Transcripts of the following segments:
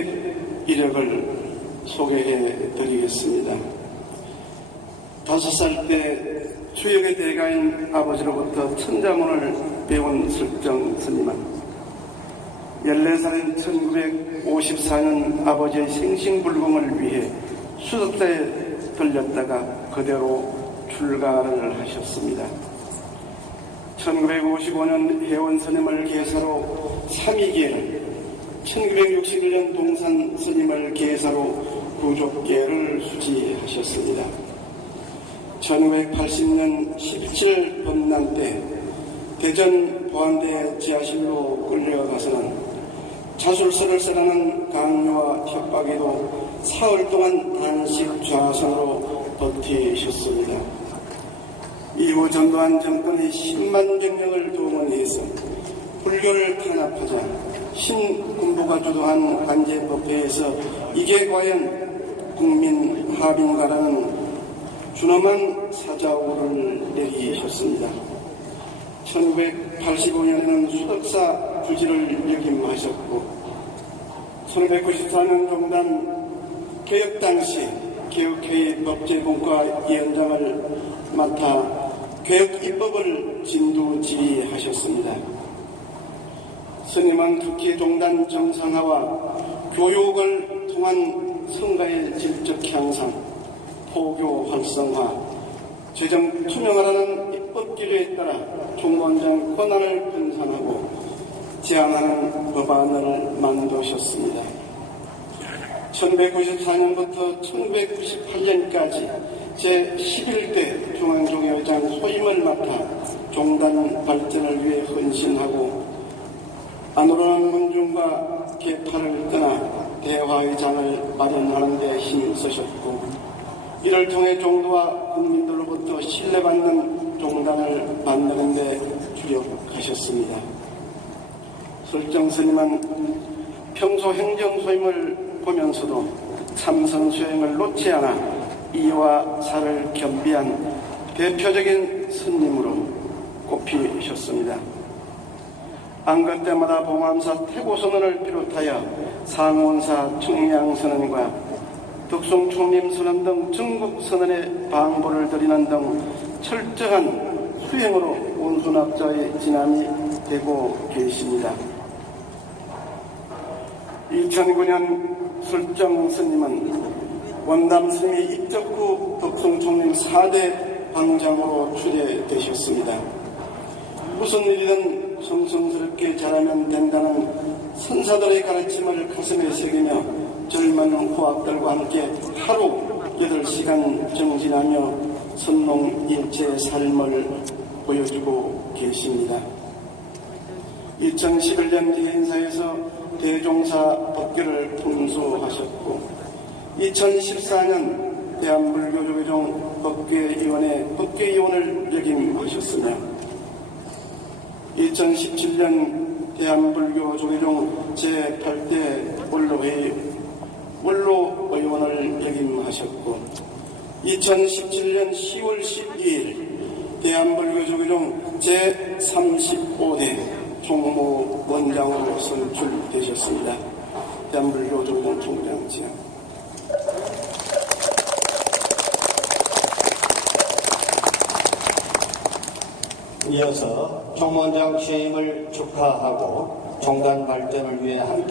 선택 이력을 소개해 드리겠습니다. 5살 때 주역의 대가인 아버지로부터 천자문을 배운 설정 스님은 14살인 1954년 아버지의 생신불공을 위해 수덕사에 들렸다가 그대로 출가를 하셨습니다. 1955년 회원 스님을 계사로 삼위계를, 1961년 동산 스님을 계사로 구족계를 수지하셨습니다. 1980년 17 법난 때 대전 보안대 지하실로 끌려가서는 자술서를 쓰라는 강요와 협박에도 사흘 동안 단식 좌선으로 버티셨습니다. 이후 전두환 정권의 10만 정령을 동원해서 불교를 탄압하자 신군부가 주도한 관제법회에서 이게 과연 국민 합인가라는 준엄한 사자오를 내리셨습니다. 1985년에는 수덕사 부지를 역임하셨고 1994년 종단 개혁 당시 개혁회의 법제분과 위원장을 맡아 개혁 입법을 진두지휘하셨습니다. 스님은 특히 종단 정상화와 교육을 통한 성가의 질적 향상, 포교 활성화, 재정 투명화라는 입법 기류에 따라 총무원장 권한을 분산하고 제한하는 법안을 만드셨습니다. 1994년부터 1998년까지 제11대 중앙종회의장 소임을 맡아 종단 발전을 위해 헌신하고 안으로는 문중과 계파를 떠나 대화의 장을 마련하는 데 힘쓰셨고 이를 통해 종도와 국민들로부터 신뢰받는 종단을 만드는 데 주력하셨습니다. 설정 스님은 평소 행정소임을 보면서도 참선 수행을 놓지 않아 이와 사를 겸비한 대표적인 스님으로 꼽히셨습니다. 안것 때마다 봉암사 태고선언을 비롯하여 상원사 청량선언과 덕송총림선언 등 전국선언에 방부를 드리는 등 철저한 수행으로 온순학자의 진함이 되고 계십니다. 2009년 설정 스님은 원담 스님이 입적 후 덕송총림 4대 방장으로 추대되셨습니다. 무슨 일이든 성성스럽게 잘하면 된다는 선사들의 가르침을 가슴에 새기며 젊은 후학들과 함께 하루 8시간 정진하며 선농일체의 삶을 보여주고 계십니다. 2011년 기행사에서 대종사 법규를 통수하셨고 2014년 대한불교조계종 법규위원회 법규위원을 역임하셨으며 2017년 대한불교조계종 제8대 원로회의 원로의원을 역임하셨고 2017년 10월 12일 대한불교조계종 제35대 총무원장으로 선출되셨습니다. 대한불교조계종 총장지요. 이어서 총무원장 취임을 축하하고 종단 발전을 위해 함께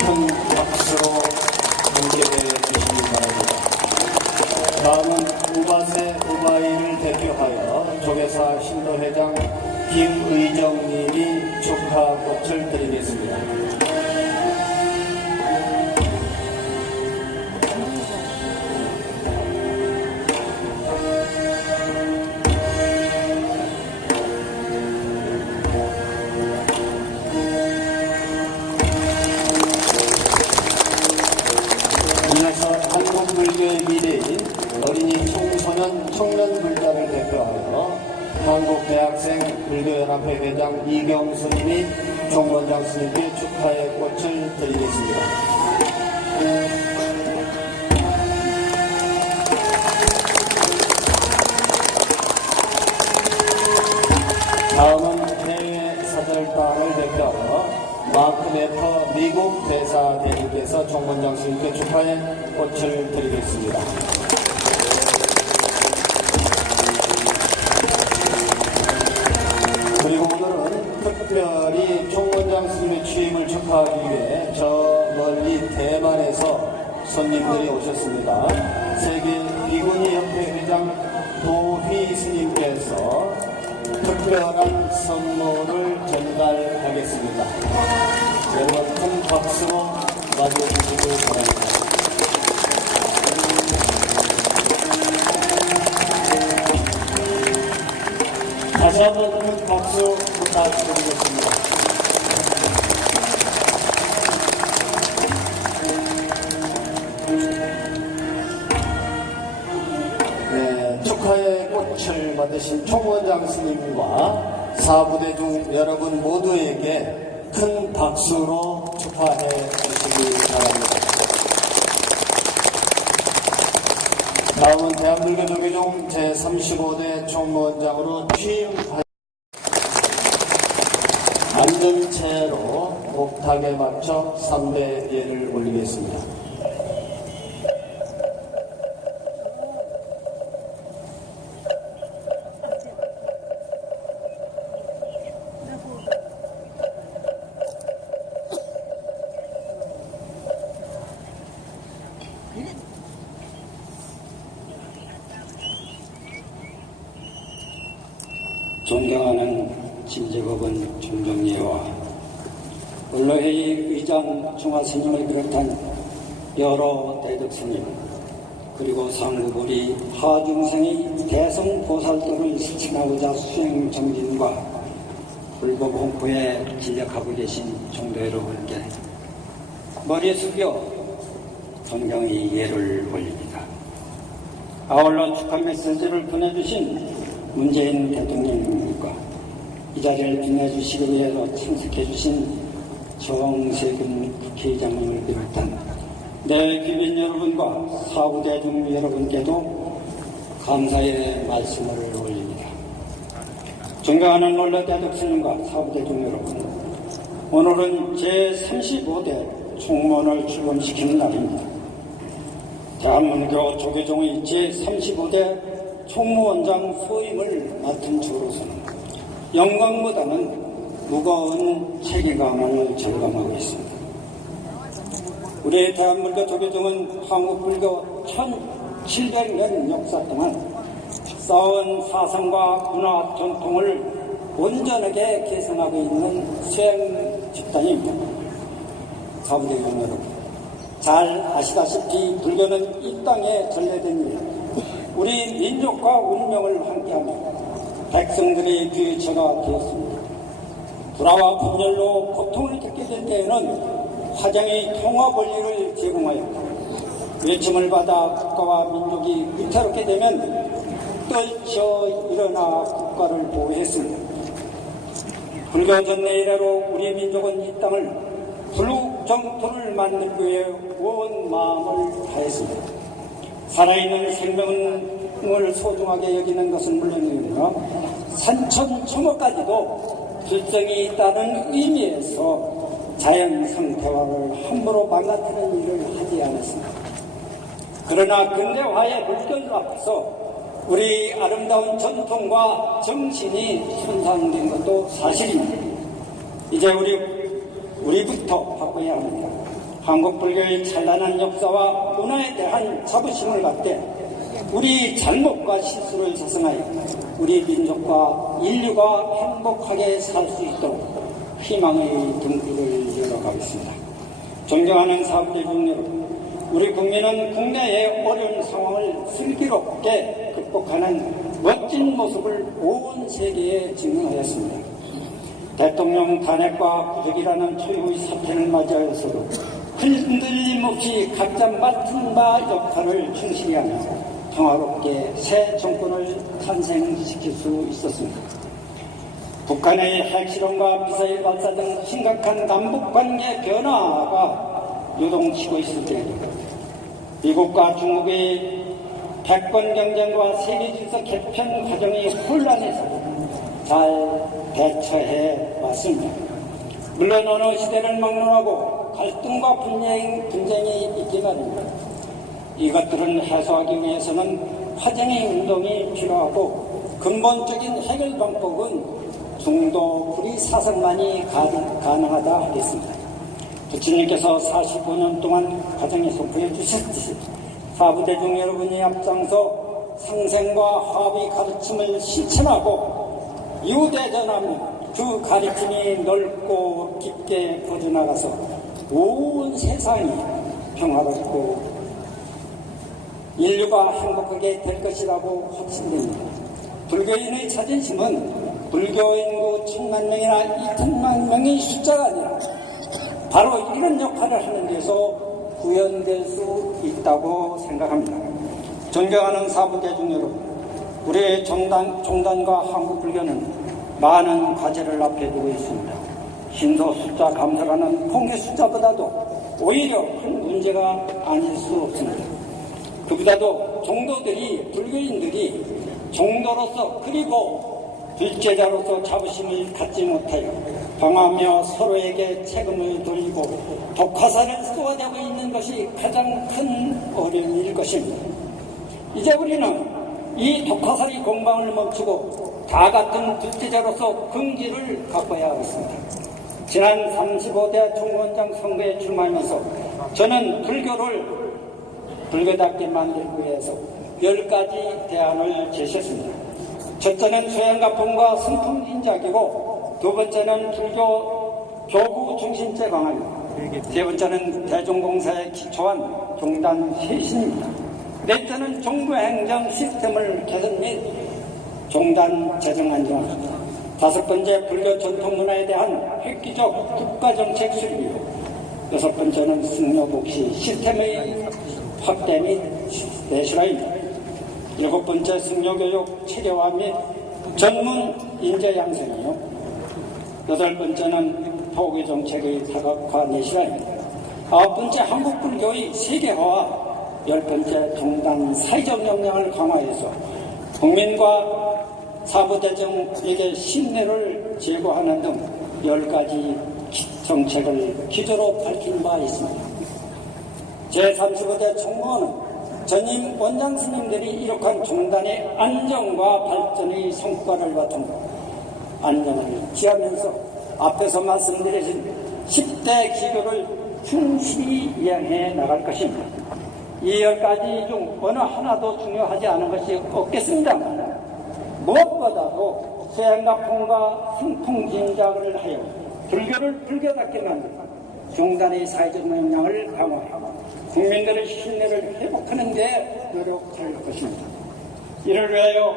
큰 박수로 함께해 주시기 바랍니다. 다음은 우바세 우바이를 대표하여 조계사 신도회장 김의정님이 축하꽃을 드리겠습니다. 이어서 한국불교의 미래인 어린이 청소년 청년불자를 대표하여 한국대학생 불교연합회 회장 이경수님이 총무원장 스님께 축하의 꽃을 드리겠습니다. 총무원장 스님께 축하의 꽃을 드리겠습니다. 그리고 오늘은 특별히 총무원장 스님의 취임을 축하하기 위해 저 멀리 대만에서 손님들이 오셨습니다. 세계 비구니 협회 회장 도휘 스님께서 특별한 선물을 전달하겠습니다. 여러분 큰 박수로 맞이해주시길 바랍니다. 다시 한번 큰 박수 부탁드리겠습니다. 네, 축하의 꽃을 받으신 총무원장 스님과 사부대중 여러분 모두에게 큰 박수로 축하해 주시기 바랍니다. 다음은 대한불교 조계종 제35대 총무원장으로 취임하여 앉은 채로 목탁에 맞춰 3대 예를 올리겠습니다. 존경하는 진제법원 총정리와 언로회의 의장 중화스님을 비롯한 여러 대덕스님 그리고 상구보리 하중생의 대성보살도를 실천하고자 수행 정진과 불법 홍보에 진력하고 계신 종도 여러분께 머리 숙여 존경의 예를 올립니다. 아울러 축하 메시지를 보내주신 문재인 대통령님과 이 자리를 빛내주시기 위해서 참석해주신 정세균 국회의장님을 비롯한 내 귀빈 여러분과 사후대중 여러분께도 감사의 말씀을 올립니다. 존경하는 원로 대덕스님과 사후대중 여러분, 오늘은 제35대 총무원을 출범시키는 날입니다. 대한민국 조계종의 제35대 총무원장 소임을 맡은 저로서는 영광보다는 무거운 책임감을 절감하고 있습니다. 우리 대한불교 조계종은 한국불교 1700년 역사 동안 쌓은 사상과 문화 전통을 온전하게 계승하고 있는 수행 집단입니다. 사부대중 여러분, 잘 아시다시피 불교는 이 땅에 전래된 일, 우리 민족과 운명을 함께하며 백성들의 귀처가 되었습니다. 불화와 분열로 고통을 겪게 될 때에는 화정의 통화 권리를 제공하여 외침을 받아 국가와 민족이 위태롭게 되면 떨쳐 일어나 국가를 보호했습니다. 불교 전내 이래로 우리 민족은 이 땅을 불국 정토를 만들기 위해 온 마음을 다했습니다. 살아있는 생명을 소중하게 여기는 것은 물론이며 산천초목까지도 필성이 있다는 의미에서 자연 상태화를 함부로 망가뜨리는 일을 하지 않았습니다. 그러나 근대화의 물결 앞에서 우리 아름다운 전통과 정신이 손상된 것도 사실입니다. 이제 우리부터 바꿔야 합니다. 한국 불교의 찬란한 역사와 문화에 대한 자부심을 갖되 우리 잘못과 실수를 자성하여 우리 민족과 인류가 행복하게 살 수 있도록 희망의 등불을 열어가겠습니다. 존경하는 사부대중 여러분, 우리 국민은 국내의 어려운 상황을 슬기롭게 극복하는 멋진 모습을 온 세계에 증명하였습니다. 대통령 탄핵과 부적이라는 초유의 사태를 맞이하여서도 흔들림 없이 각자 맡은 바 역할을 충실히 하며 평화롭게 새 정권을 탄생시킬 수 있었습니다. 북한의 핵실험과 미사일 발사 등 심각한 남북관계 변화가 요동치고 있을 때에도 미국과 중국의 패권 경쟁과 세계 질서 개편 과정의 혼란에서 잘 대처해 왔습니다. 물론 어느 시대를 막론하고 갈등과 분쟁이 있기 마련입니다. 이것들은 해소하기 위해서는 화정의 운동이 필요하고 근본적인 해결 방법은 중도 불의 사상만이 가능하다 하겠습니다. 부처님께서 45년 동안 가정에서 보여주셨듯이 사부대중 여러분이 앞장서 상생과 화합의 가르침을 실천하고 이웃대전하며 그 가르침이 넓고 깊게 퍼져나가서 온 세상이 평화롭고 인류가 행복하게 될 것이라고 확신됩니다. 불교인의 자존심은 불교 인구 1000만 명이나 2000만 명의 숫자가 아니라 바로 이런 역할을 하는 데서 구현될 수 있다고 생각합니다. 존경하는 사부대중 여러분, 우리의 종단과 한국불교는 많은 과제를 앞에 두고 있습니다. 신도 숫자 감소라는 통계 숫자보다도 오히려 큰 문제가 아닐 수 없습니다. 그보다도 불교인들이 종도로서 그리고 불제자로서 자부심을 갖지 못하여 방황하며 서로에게 책임을 돌리고 독화살을 쏘아대고 있는 것이 가장 큰 어려움일 것입니다. 이제 우리는 이 독화살이 공방을 멈추고 다 같은 불제자로서 긍지를 갖고야 하겠습니다. 지난 35대 총무원장 선거에 출마하면서 저는 불교를 불교답게 만들기 위해서 10가지 대안을 제시했습니다. 첫째는 소양가풍과 승풍인작이고, 두 번째는 불교 교구 중심제 방안입니다. 세 번째는 대종공사에 기초한 종단 쇄신입니다. 넷째는 정부행정 시스템을 개선 및 종단 재정 안정화입니다. 다섯 번째, 불교 전통문화에 대한 획기적 국가정책 수립이고, 여섯 번째는 승려복시 시스템의 확대 및 내실화입니다. 일곱 번째, 승려교육 체계화 및 전문 인재 양성이요. 여덟 번째는 포교 정책의 다각화 내실화입니다. 아홉 번째, 한국 불교의 세계화와 열 번째, 종단 사회적 역량을 강화해서 국민과 사부대중에게 신뢰를 제고하는 등 10가지 정책을 기조로 밝힌 바 있습니다. 제35대 총무원은 전임 원장 스님들이 이룩한 종단의 안정과 발전의 성과를 바탕으로 안정을 기하면서 앞에서 말씀드린 10대 기조를 충실히 이행해 나갈 것입니다. 이 10가지 중 어느 하나도 중요하지 않은 것이 없겠습니다만 무엇보다도 소양가풍과 승풍진작을 하여 불교를 불교답게 만들고 종단의 사회적 역량을 강화하고 국민들의 신뢰를 회복하는 데 노력할 것입니다. 이를 위하여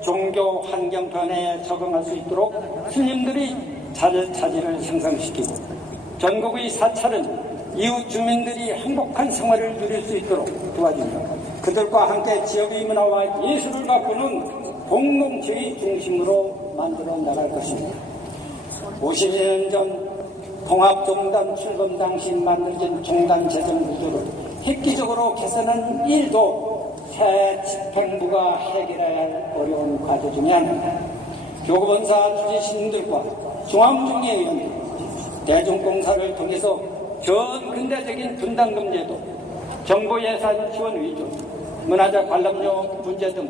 종교 환경 변화에 적응할 수 있도록 스님들이 자질을 향상시키고 전국의 사찰은 이웃 주민들이 행복한 생활을 누릴 수 있도록 도와줍니다. 그들과 함께 지역의 문화와 예술을 바꾸는 공동체의 중심으로 만들어 나갈 것입니다. 50년 전 통합종단 출범 당시 만들어진 종단 재정 구조를 획기적으로 개선한 일도 새 집행부가 해결해야 할 어려운 과제 중에 하나입니다. 교구본사 주지스님들과 중앙정예위원회, 대중공사를 통해서 전 근대적인 분담금 제도, 정부 예산 지원 위조, 문화재 관람료 문제 등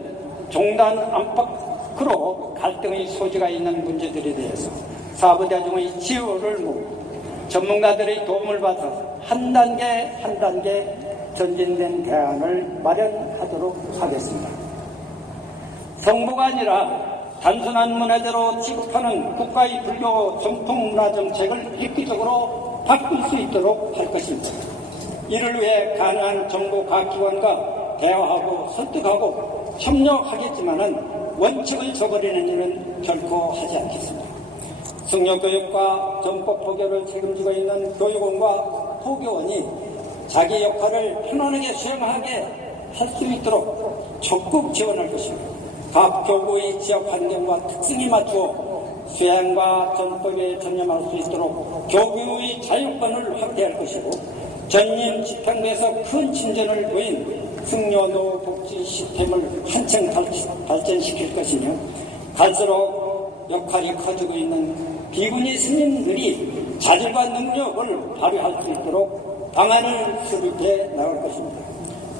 종단 안팎으로 갈등의 소지가 있는 문제들에 대해서 사부대중의 지원을 모으고 전문가들의 도움을 받아서 한 단계 전진된 대안을 마련하도록 하겠습니다. 성부가 아니라 단순한 문화재로 취급하는 국가의 불교 전통문화 정책을 획기적으로 바꿀 수 있도록 할 것입니다. 이를 위해 가능한 정부 각 기관과 대화하고 설득하고 협력하겠지만은 원칙을 저버리는 일은 결코 하지 않겠습니다. 승려교육과 전법포교를 책임지고 있는 교육원과 포교원이 자기 역할을 편안하게 수행하게 할 수 있도록 적극 지원할 것입니다. 각 교구의 지역 환경과 특성에 맞추어 수행과 전법에 전념할 수 있도록 교구의 자유권을 확대할 것이고 전임 집행부에서 큰 진전을 보인 승려노 복지 시스템을 한층 발전시킬 것이며 갈수록 역할이 커지고 있는 비구니 스님들이 자질과 능력을 발휘할 수 있도록 방안을 수립해 나갈 것입니다.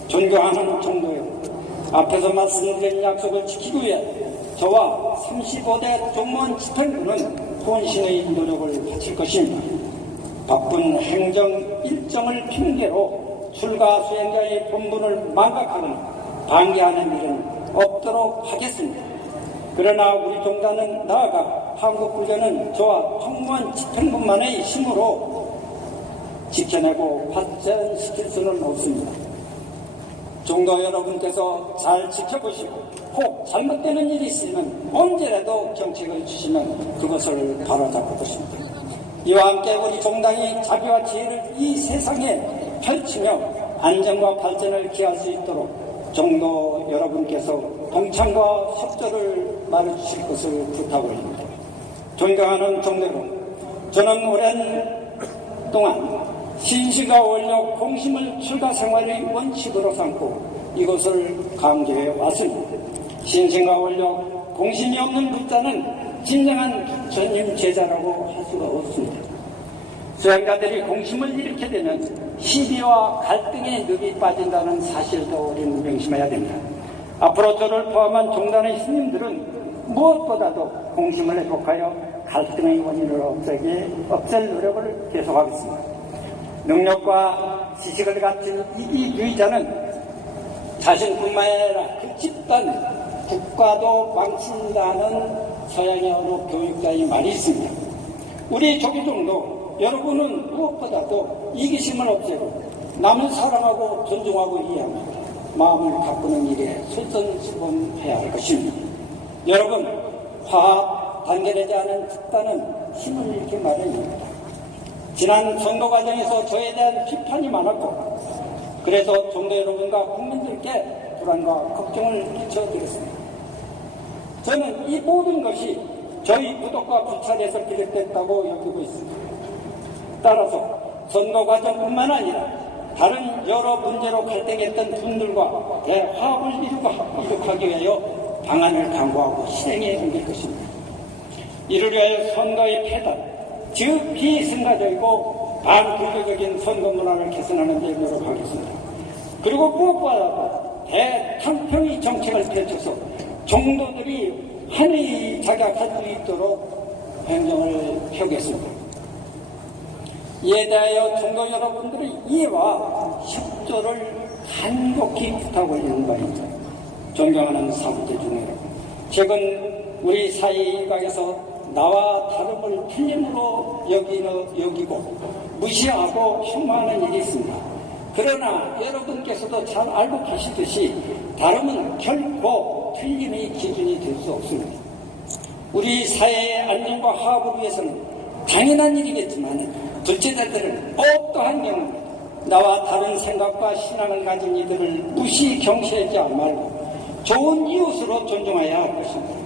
존경하는 종도 여러분, 앞에서 말씀드린 약속을 지키기 위해 저와 35대 종무원 집행부는 혼신의 노력을 바칠 것입니다. 바쁜 행정 일정을 핑계로 출가 수행자의 본분을 망각하거나 방해하는 일은 없도록 하겠습니다. 그러나 우리 종단은 나아가 한국불교는 저와 종무원 집행부만의 힘으로 지켜내고 발전시킬 수는 없습니다. 종도 여러분께서 잘 지켜보시고 혹 잘못되는 일이 있으면 언제라도 경책을 주시면 그것을 바로잡을 것입니다. 이와 함께 우리 종단이 자비와 지혜를 이 세상에 펼치며 안정과 발전을 기할 수 있도록 종도 여러분께서 동참과 협조를 말해주실 것을 부탁드립니다. 존경하는 종도 여러분, 저는 오랜 동안 신신과 원력, 공심을 출가 생활의 원칙으로 삼고 이것을 강조해 왔습니다. 신신과 원력, 공심이 없는 불자는 진정한 부처님 제자라고 할 수가 없습니다. 수행자들이 공심을 잃게 되면 시비와 갈등의 늪이 빠진다는 사실도 우리는 명심해야 됩니다. 앞으로 저를 포함한 종단의 스님들은 무엇보다도 공심을 회복하여 갈등의 원인을 없앨 노력을 계속하겠습니다. 능력과 지식을 갖춘 이기주의자는 자신뿐만 아니라 그 집단, 국가도 망친다는 서양의 어느 교육자의 말이 있습니다. 우리 조기종도 여러분은 무엇보다도 이기심을 없애고 남을 사랑하고 존중하고 이해하며 마음을 바꾸는 일에 솔선수범해야 할 것입니다. 여러분, 화합, 단결하지 않은 집단은 힘을 잃기 마련입니다. 지난 선거 과정에서 저에 대한 비판이 많았고 그래서 종도 여러분과 국민들께 불안과 걱정을 끼쳐드렸습니다. 저는 이 모든 것이 저희 부덕과 불찰에서 비롯됐다고 여기고 있습니다. 따라서 선거 과정뿐만 아니라 다른 여러 문제로 갈등했던 분들과 대화합을 이룩하기 위하여 방안을 강구하고 실행에 옮길 것입니다. 이를 위하여 선거의 폐단, 즉 비승가적이고 반불교적인 선거 문화를 개선하는 데 노력하겠습니다. 그리고 무엇보다도 대탕평의 정책을 펼쳐서 종도들이 한의 자각할 수 있도록 행정을 펴겠습니다. 이에 대하여 종도 여러분들의 이해와 협조를 간곡히 부탁올리는 바입니다. 존경하는 사부대중 여러분, 최근 우리 사회 일각에서 나와 다름을 틀림으로 여기고 무시하고 혐오하는 일이 있습니다. 그러나 여러분께서도 잘 알고 계시듯이 다름은 결코 틀림의 기준이 될 수 없습니다. 우리 사회의 안정과 화합을 위해서는 당연한 일이겠지만 둘째자들은 어떠한 경우 나와 다른 생각과 신앙을 가진 이들을 무시 경시하지 말고 좋은 이웃으로 존중해야 할 것입니다.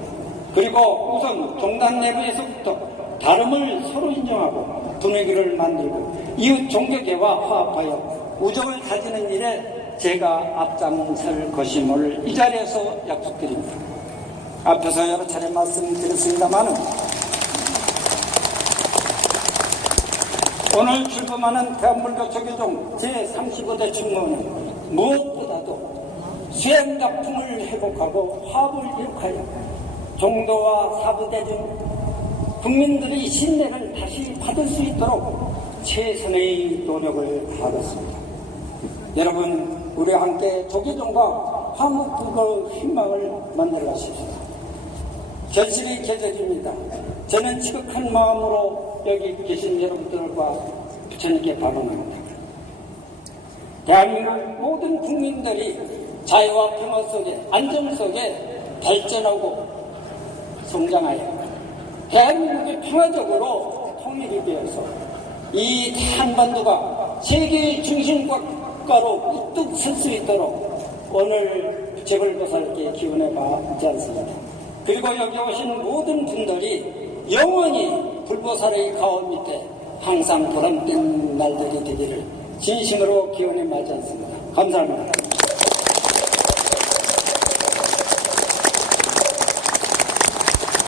그리고 우선 종단 내부에서부터 다름을 서로 인정하고 분위기를 만들고 이웃 종교계와 화합하여 우정을 가지는 일에 제가 앞장설 것임을 이 자리에서 약속드립니다. 앞에서 여러 차례 말씀드렸습니다만 오늘 출범하는 대한불교 조계종 제35대 충무원은 무엇보다도 수행작품을 회복하고 화합을 이룩하여 종도와 사부대중 국민들의 신뢰를 다시 받을 수 있도록 최선의 노력을 다하겠습니다. 여러분, 우리 함께 조계종과 화목불교 희망을 만들어 가십시오. 결실이 맺어집니다. 저는 지극한 마음으로 여기 계신 여러분들과 부처님께 발언합니다. 대한민국 모든 국민들이 자유와 평화 속에 안정 속에 발전하고 성장하여 대한민국이 평화적으로 통일이 되어서 이 한반도가 세계의 중심국가로 우뚝 설 수 있도록 오늘 제불보살께 기원해 봤지 않습니까? 그리고 여기 오신 모든 분들이 영원히 불보살의 가온 밑에 항상 보람된 날들이 되기를 진심으로 기원해 맞지 않습니다. 감사합니다.